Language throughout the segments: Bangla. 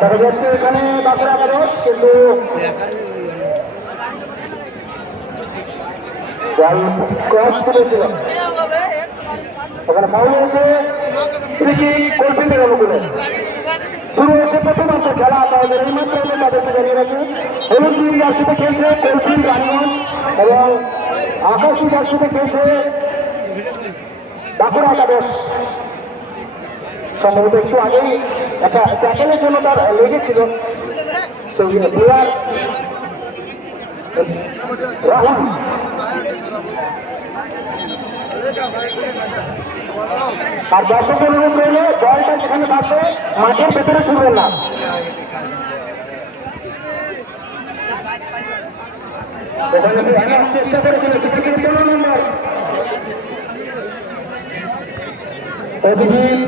দেখা যাচ্ছে এখানে বাঁকুড়া একাদশ কিন্তু ক্রস করেছিল ওখানে ফাউল হয়েছে কলফিল্ডে গেল বলে শুরু হয়েছে প্রথমার্ধ খেলা তাদের এই মাত্র তাদেরকে জানিয়ে রাখি হলুদ জার্সিতে খেলছে কলফিল্ড রানীগঞ্জ এবং আকাশী জার্সিতে খেলছে বাঁকুড়া একাদশ। সম্ভবত একটু আগেই একটা ট্যাকেলের জন্য তার লেগেছিল প্লেয়ার রাহুল আর দর্শক অনুরোধ রইলে বলটা যেখানে বাসে মাঠের ভেতরে ছুটবেন না। চেষ্টা করেছিল অভিজিৎ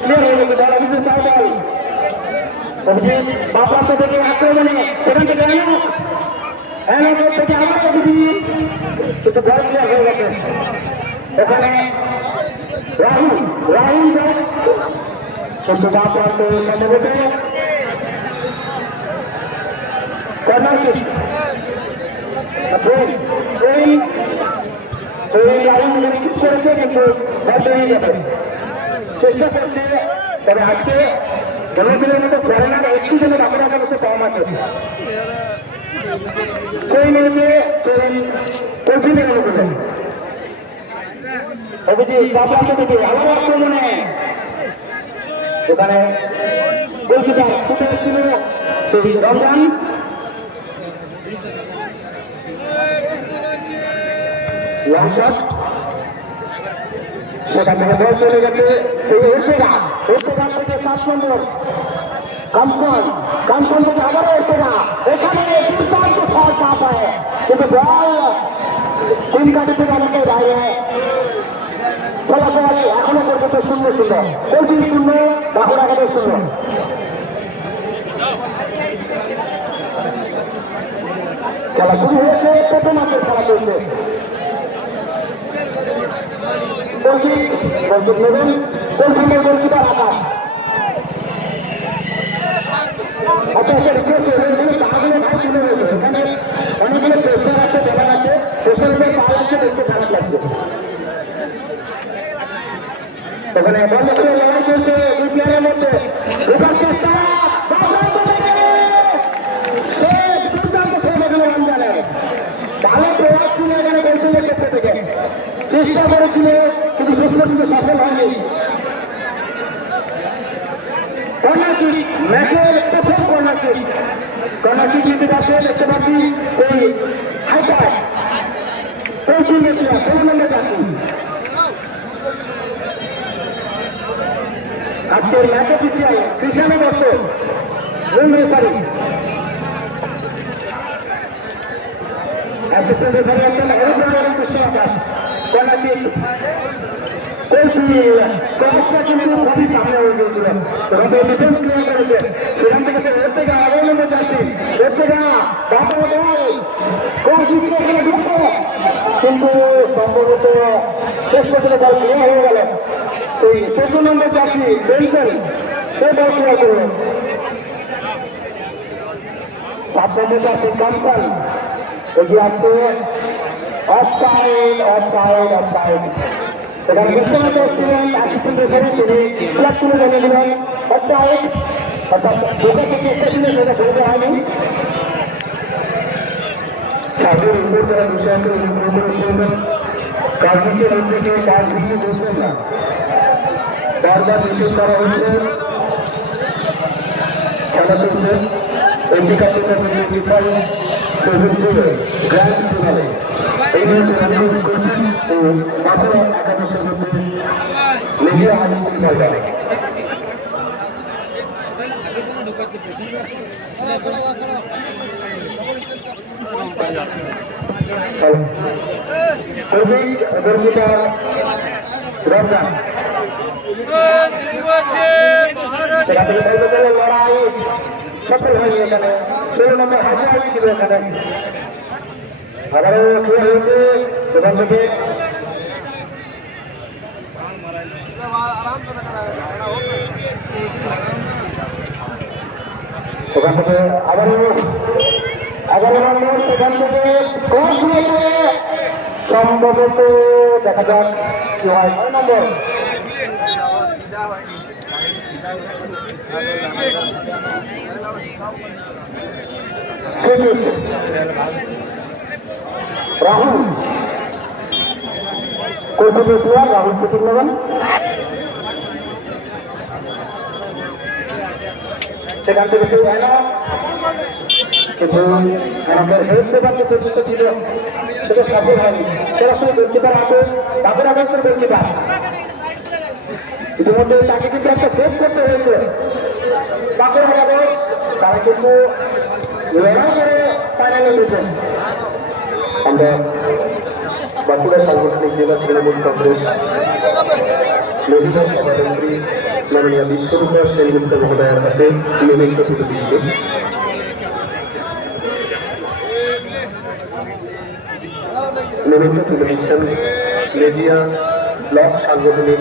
ক্লিয়ার হয়ে গেছে বল অভিজিৎ সাহবাল অভিজিৎ বাপান্ত থেকে আক্রমণে সেখান থেকে থেকে আবার অভিজিৎ কিন্তু বল ক্লিয়ার হয়ে গেছে এখানে রাহুল কিন্তু বাপান্ত সম্ভবত কর্নার কিক করেছে কিন্তু চেষ্টা করছে তবে আজকে জনগণের মতো করে না একটু যেন আপনার মতো কম আছে কই মেরেছে কলফিল্ডে গেল বলে অভিজিৎ বাপান্ত থেকে আবার আক্রমণে ওখানে গোলকিপার ছুটে এসেছিল সেই রমজান লং শট সেখান থেকে বল চলে গেছে সেই ওর্তেগা থেকে 7 নম্বর কাঞ্চন থেকে আবারও ওর্তেগা এখানে দুর্দান্ত শট না পায় কিন্তু বল তিন কাটি থেকে অনেকের বাইরে ফলাফল এখনো পর্যন্ত 0-0 কলফিল্ড 0 বাঁকুড়া একাদশ 0। খেলা শুরু হয়েছে প্রথমার্ধের খেলা চলছে কলফিল্ডের গোলকিপার আকাশ অনেকগুলো প্রেসার আছে দেখা যাচ্ছে প্রেসার পা লাগছে দেখতে খারাপ লাগছে ওখানে বন্ধ করে লড়াই চলছে দুই প্লেয়ারের মধ্যে ভালো প্রভাব ছিল এখানে কলফিল্ডের ক্ষেত্র থেকে চেষ্টা করেছিল কিন্তু সফল হয়নি। কর্নার কিক ম্যাচের প্রথম কর্নার কিক নিতে যাচ্ছে দেখতে পাচ্ছি এই হাইটার কলফিল্ডের প্লেয়ার 16 নম্বর জার্সি আজকের ম্যাচে পিছিয়ে কৃষ্ণানে বসে রেফারি অ্যাসিস্ট্যান্ট রেফারি আছেন হরিদ্বার কৃষ্ণ আকাশ কর্নার কিক ক্রসটা কিন্তু খুবই সামনে হয়ে গিয়েছিল তবে ডিফেন্স ক্লিয়ার করেছে সেখান থেকে ওর্তেগা আগে নেমে যাচ্ছে ওর্তেগা কিন্তু সম্ভবত শেষ পর্যন্ত বল ক্লিয়ার হয়ে গেল এই 14 নম্বর জার্সি বেলসেন সে বল ক্লিয়ার করলেন 7 নম্বর জার্সি কাঞ্চন এগিয়ে আসছে অফসাইড এখানে বিশ্বনাথ ছিলেন অ্যাসিস্ট্যান্ট রেফারি তিনি ফ্ল্যাগ তুলে জানিয়ে দিলেন অফসাইড অর্থাৎ ঢোকা থেকে এসেছিলেন সেটা বলতে হয়নি ছাত্রের উপর যারা বিষয়কে রাজনীতির উদ্দেশ্যে কাজ ভিন্ন করছেন না বারবার নিষেধ করা হচ্ছে খেলা চলছে গ্র্যান্ড ফিনালে এই বাঁকুড়া একাদশের মধ্যে মিডিয়া হাজির ময়দানে গোলকিপার রমজান সেখান থেকে লড়াই সফল হয়নি এখানে 16 নম্বর হাসি ছিল এখানে আবারও ক্লিয়ার হয়েছে সেখান থেকে সেখান থেকে আবারও সেখান থেকে ক্রস হয়েছে সম্ভবত দেখা যাক কি হয় 6 নম্বর রাহুল কলকাতা প্লেয়ার রাহুল প্রতীক নেবেন সেখান থেকে কেউ হয় না কিন্তু আমাদের হেলথ সেবার যে চেষ্টা ছিল সেটা সফল হয়নি সেরকম গোলকিপার আছে তাদের আদর্শের গোলকিপার ইতিমধ্যে তাকে কিন্তু একটা সেভ করতে হয়েছে তাদের তারা কিন্তু লড়াই করে ফাইনালে উঠেছেন আমরা বাঁকুড়া সাংগঠনিক জেলা তৃণমূল কংগ্রেস মহিলা সভানেত্রী মাননীয় বিশ্বরূপা সেনগুপ্ত মহোদয়ের হাতে মেমেন্ট তুলে দিচ্ছে মেমেন্ট তুলে দিচ্ছেন লেজিয়া ব্লক সাংগঠনিক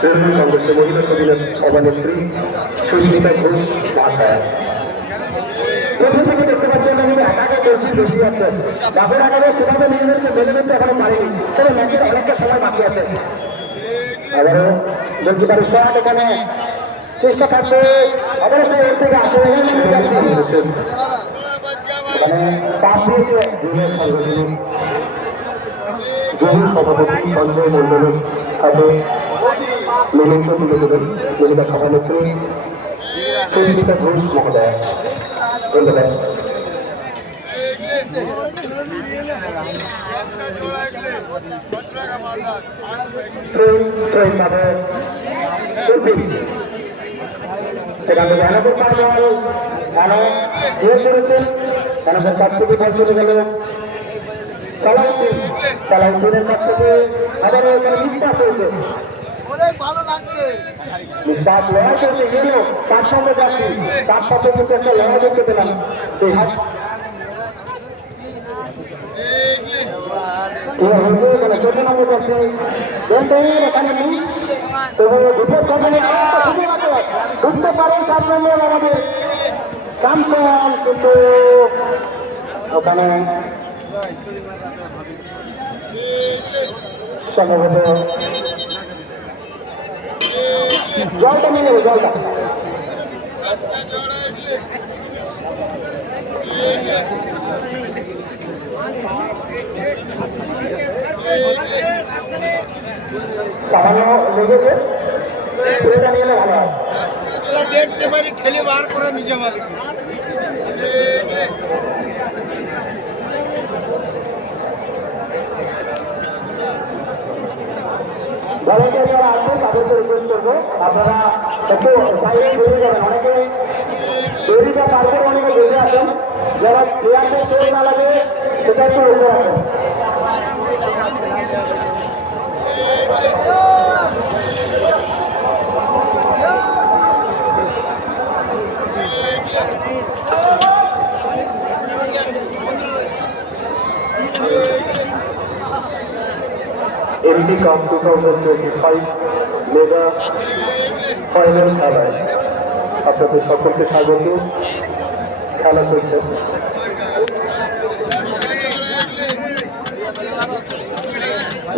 তৃণমূল কংগ্রেসের মহিলা সভানেত্রী সুস্মিতা ঘোষ মহাশয়া প্রথম থেকে দেখতে পাচ্ছেন আমি একাকে করছি বেশি আছে বাপের আগে সেভাবে নির্দেশে মেনে নিতে এখনো পারেনি তবে ম্যাচের অনেকটা সময় বাকি আছে আবারও গোলকিপার শট এখানে চেষ্টা থাকবে আবারও সে এর থেকে আসে এখানে পাস দিয়েছে জুনিয়র সাংগঠনিক জমি সভাপতি সঞ্জয় মন্ডলের হাতে মেমেন্ট তুলে দেবেন মহিলা সভানেত্রী সুস্মিতা ঘোষ মহোদয় ধন্যবাদ সেখান থেকে অনেক করেছেন অনেকের কাছ থেকে বল চলে গেল সালাউদ্দিনের কাছ থেকে আবারও এখানে বিশ্বাস হয়েছে বিশ্বাস লড়াই করতে গেল তার সঙ্গে যাচ্ছি তার সাথে কিন্তু একটা লড়াই করতে পেলাম ঢুকতে পারে 7 নম্বর আমাদের কামফল কিন্তু ওখানে সম্ভবত জলটা নিয়ে নেবে জলটা সামান্য লেগেছে ছেলেটা নিয়ে এলে ভালো হয় দেখতে পারি ঠেলে বার করে নিজে মালিক ভলেন্টিয়ার যারা আছে তাদেরকে রিকোয়েস্ট করবো আপনারা একটু বাইরে বেরিয়ে যাবেন অনেকে তৈরিটা তারপরে অনেকে বেরিয়ে আসেন যারা প্লেয়ারদের তৈরি না লাগে সেটা একটু লক্ষ্য রাখেন এমপি কাপ 2025 মেগা ফাইনাল খেলায় আপনাদের সকলকে স্বাগত খেলা চলছে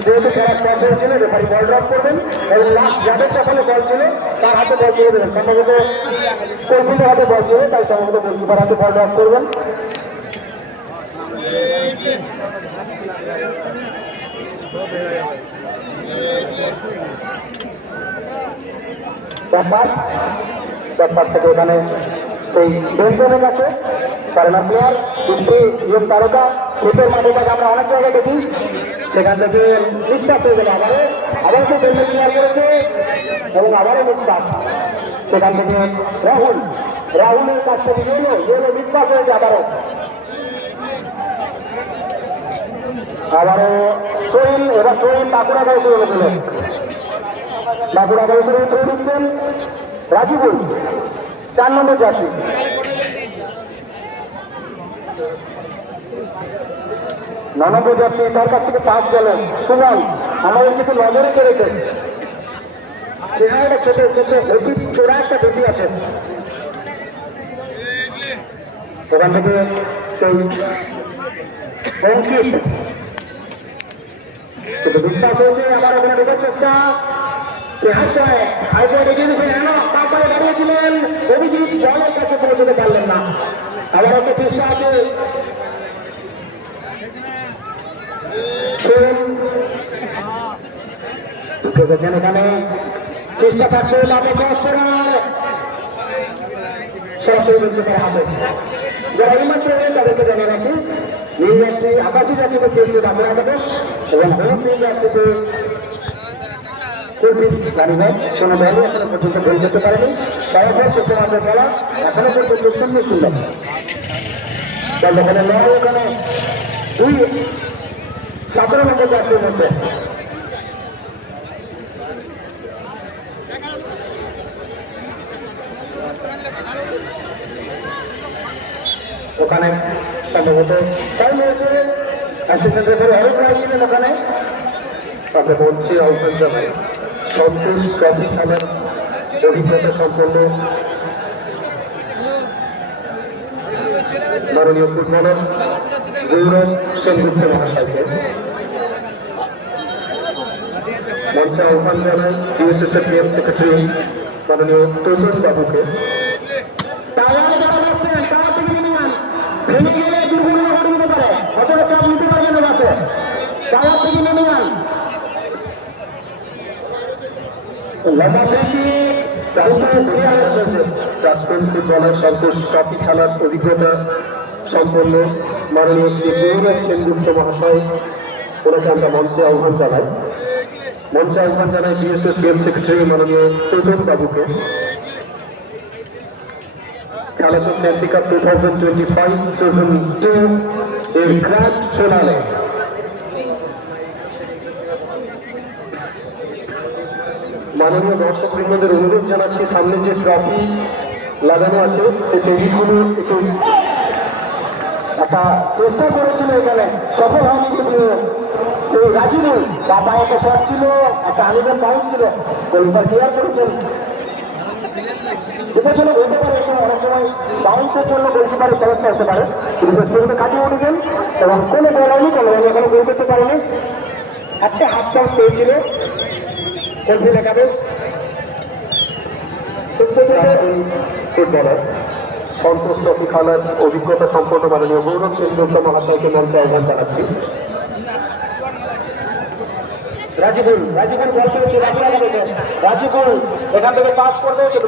যেহেতু খেলা স্টার্ট হয়েছিল রেফারি বল ড্রপ করবেন এবং লাস্ট যাদের তখনও বল ছিল তার হাতে বল দিয়ে দেবেন সম্ভবত কলফিল্ডের হাতে বল ছিল তাই সম্ভবত গোলকিপার হাতে বল ড্রপ করবেন ব্যাপার থেকে এখানে সেই বেঞ্চনের কাছে কারণা প্লেয়ার কিন্তু ইয়ং তারকা ক্রিকেট মাঠে তাকে আমরা অনেক জায়গায় দেখি সেখান থেকে নিঃশ্বাস হয়ে গেল আবার সে বেঞ্চে ক্লিয়ার করেছে এবং আবারও নিঃশ্বাস সেখান থেকে রাহুলের কাছ থেকে ইয়েলো নিঃশ্বাস হয়েছে আবারও সোহেল, এবার সোহেল বাঁকুড়া গাড়ি তুলে দিলেন, বাঁকুড়া গাড়ি তুলে দিচ্ছেন রাজিবুল 4 নম্বর জার্সি। নম্বর জার্সি তার কাছ থেকে পাস গেলেন সুমন, আমাদের কিছু নজরে করেছে, চেহারাটা ছোট ছোট ভেটি, চোরা একটা ভেটি আছে, ওখান থেকে সেই অঙ্কিত কিন্তু বিশ্বাস হয়েছে আবার ওখানে ঢোকার চেষ্টা, দাঁড়িয়েছিলেন অভিজিৎ জলের কাছে পৌঁছতে পারলেন না, আবার একটা চেষ্টা আছে এখানে চেষ্টা থাকছে সরাসরি বলতে পারে হাতে যারা এই মাত্র তাদেরকে জানা রাখি নীল যাত্রী আকাশি যাত্রীতে চেয়েছে বাঁকুড়া প্রদেশ এবং হলুদ নীল যাত্রীতে গাড়িঘর কোনো দলই এখনো পর্যন্ত গোল করতে পারেনি, ফলাফল চট্টগ্রামের খেলা এখনো পর্যন্ত 0-0। ওখানে নয়, ওখানে 17 নম্বর যাত্রীর মধ্যে ওখানে সম্ভবত টাইম হয়েছে অ্যাসিস্ট্যান্ট রেফারি অনেক ছিলেন ওখানে। আমরা বলছি আহ্বান জানাই সন্তোষ ট্রফি খেলার অভিজ্ঞতা সম্পন্ন মাননীয় ফুটবলার গৌরব সেনগুপ্ত মহাশয়কে মঞ্চে আহ্বান জানাই বিএসএসএফ সেক্রেটারি মাননীয় তোষণ বাবুকে। ভেঙে গেলে দুর্ঘটনা ঘটতে পারে, অতটা চাপ নিতে পারবে না বাসে, টাওয়ার থেকে নেমে যান। প্রাক্তন ফুটবলার সন্তোষ ট্রফি খেলার অভিজ্ঞতা সম্পন্ন মাননীয় শ্রী গৌরব সেনগুপ্ত মহাশয়, ওনাকে আমরা মঞ্চে আহ্বান জানাই বিএসএস গেম সেক্রেটারি মাননীয় তোষণ বাবুকে। খেলা চলছে এশিয়া কাপ 2025-2022 এর গ্র্যান্ড ফিনালে। মাননীয় দর্শক বৃন্দদের অনুরোধ জানাচ্ছি সামনে যে ট্রফি লাগানো আছে সেই টেবিলগুলো একটু একটা চেষ্টা করেছিল, এখানে সফল হয়নি কিন্তু সেই রাজিবুল বাবা একটা শট ছিল, একটা আলিমের পয়েন্ট ছিল, গোলকিপার ক্লিয়ার করেছেন। এটার জন্য বলতে পারে অনেক সময় বাউন্সের জন্য গোলকিপারের সমস্যা হতে পারে, কিন্তু সেগুলো কাটিয়ে উঠেছেন এবং কোনো বল হয়নি, কোনো বল এখনো গোল করতে পারেনি। একটা হাফ চান্স পেয়েছিল কলফি দেখাবে ফুটবলার সন্তোষ ট্রফি খেলার অভিজ্ঞতা সম্পন্ন মাননীয় গৌরব সেনগুপ্ত মহাশয়কে মঞ্চে আহ্বান জানাচ্ছি। রাজিবুল বল করেছে, রাজিবুল এখান থেকে পাস করবে কিন্তু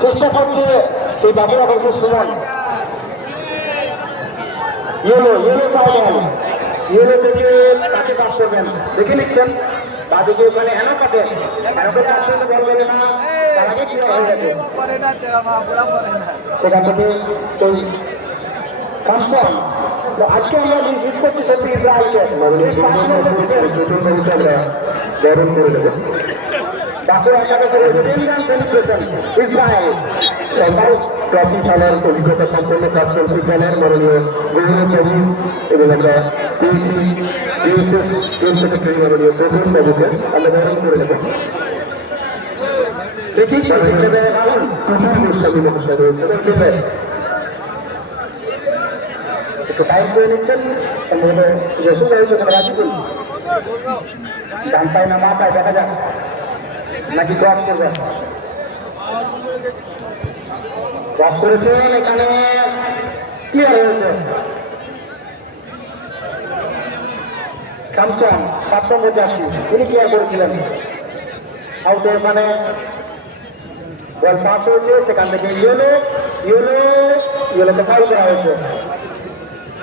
চেষ্টা করছে সেই বাঁকুড়া বলছে সুমন, ইয়েলো থেকে তাকে পাস করবেন, দেখে নিচ্ছেন বাদিকে ওখানে হেন কাটে আসলে বল করে না, তার আগে কি হয়ে গেছে সেখান থেকে সেই কাস্টম। আজকে আমরা ভিজিট করছি সত্যি ইসরায়েলকে বরণ করে দেবো বাঁকুড়ার সাথে ইসরায়েল ট্রফি খেলার অভিজ্ঞতা সম্পন্ন প্রাক্তন ফুটবলার মাননীয় গৌরব বাবু এবং আমরা সেক্রেটারি মাননীয় প্রধান বাবুকে আমরা বরণ করে দেবো। দেখি গোস্বামী মহাশয় রয়েছে, একটু টাইম করে নিচ্ছেন সম্ভবত রসুন হয়েছে রাজিবুল, ডান পায় না মা পায় দেখা যাক নাকি ক্রস করবে, ক্রস করেছেন এখানে ক্লিয়ার হয়েছে। স্যামসং 7 নম্বর জার্সি তিনি ক্লিয়ার করেছিলেন, আউটে ওখানে বল পাস হয়েছে, সেখান থেকে ইয়েলোতে ফাউল করা হয়েছে,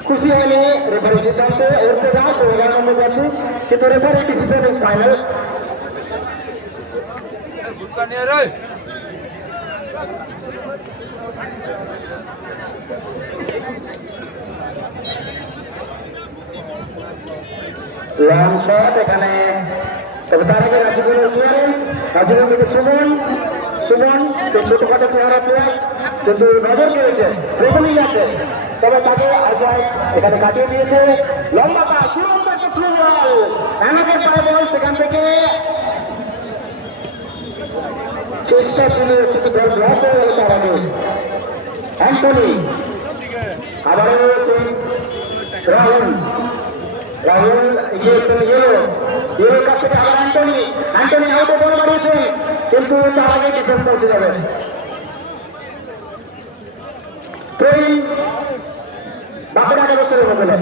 খুশি হয়নি রেফারি সিদ্ধান্তে, ওরতে যাও 11 নম্বর জার্সি, কিন্তু referee decision is final. Long shot এখানে, তবে তার আগে রাজীবের ক্লিয়ারেন্স, রাজীবের থেকে সুমন, সুমন সেই ছোটখাটো চেহারা প্লেয়ার কিন্তু নজর কেড়েছে, রেগুলিং আছে, তবে তাকে অজয় এখানে কাটিয়ে দিয়েছে। লম্বা পাস, সুরন্ত একটা থ্রু বল, এনাকের পায়ে বল, সেখান থেকে চেষ্টা ছিল কিন্তু বল ব্লক হয়ে গেল তার আগে। অ্যান্টনি আবারও রাহুল, রাহুল এগিয়েছেন ইয়েলোর কাছ থেকে আবার অ্যান্টনি, অ্যান্টনি আউটে বল মারিয়েছেন কিন্তু তার আগে ডিফেন্স করতে যাবে। বাঁকুড়া বছরের বদলে